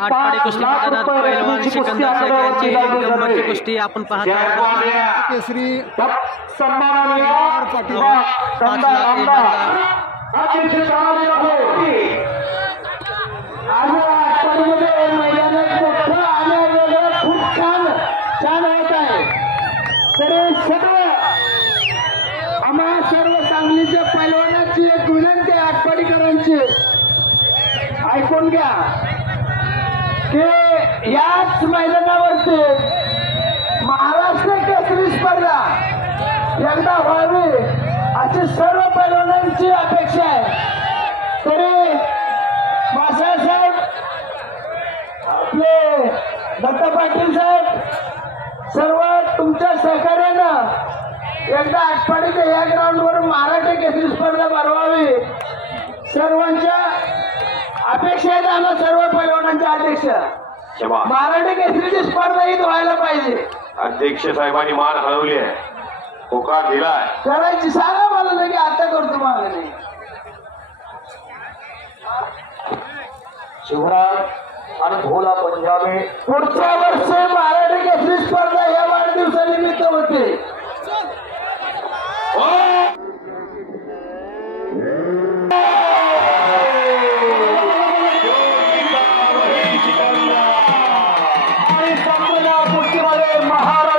आठवडे कुस्ती मैदानात पैलवान सिकंदर शेख यांची एक नंबरची कुस्ती आपण पाहत आहोत। केसरी सन्माननीय 5 लाख खूप छान होत आहे। तर आम्हा सर्व सांगलीच्या पैलवानांची एक विनंती आहे आटपाडीकरांची, ऐकून घ्या की याच मैदानावरती महाराष्ट्र केसरी स्पर्धा एकदा व्हावी अशी सर्व पैलवानांची अपेक्षा आहे। तरी मासाहेब आपले दत्ता पाटील साहेब सर्व तुमच्या सहकार्यानं एकदा आटपाडीच्या या ग्राउंडवर महाराष्ट्र केसरी स्पर्धा भरवावी सर्वांच्या अपेक्षा आहेत। आम्हाला सर्व पैलवानांच्या अध्यक्ष महाराष्ट्र केसरीची स्पर्धा ही व्हायला पाहिजे। अध्यक्ष साहेबांनी मान हलवली आहे, होकार दिलाय, करायची सांगा मला लगे आता करतो मला नाही। शिवराज आणि भोला पंजाबी पुढच्या वर्षी महाराष्ट्र केसरी स्पर्धा या वाढदिवसानिमित्त होते। आणि संपलेल्या कुस्तीमध्ये महाराष्ट्र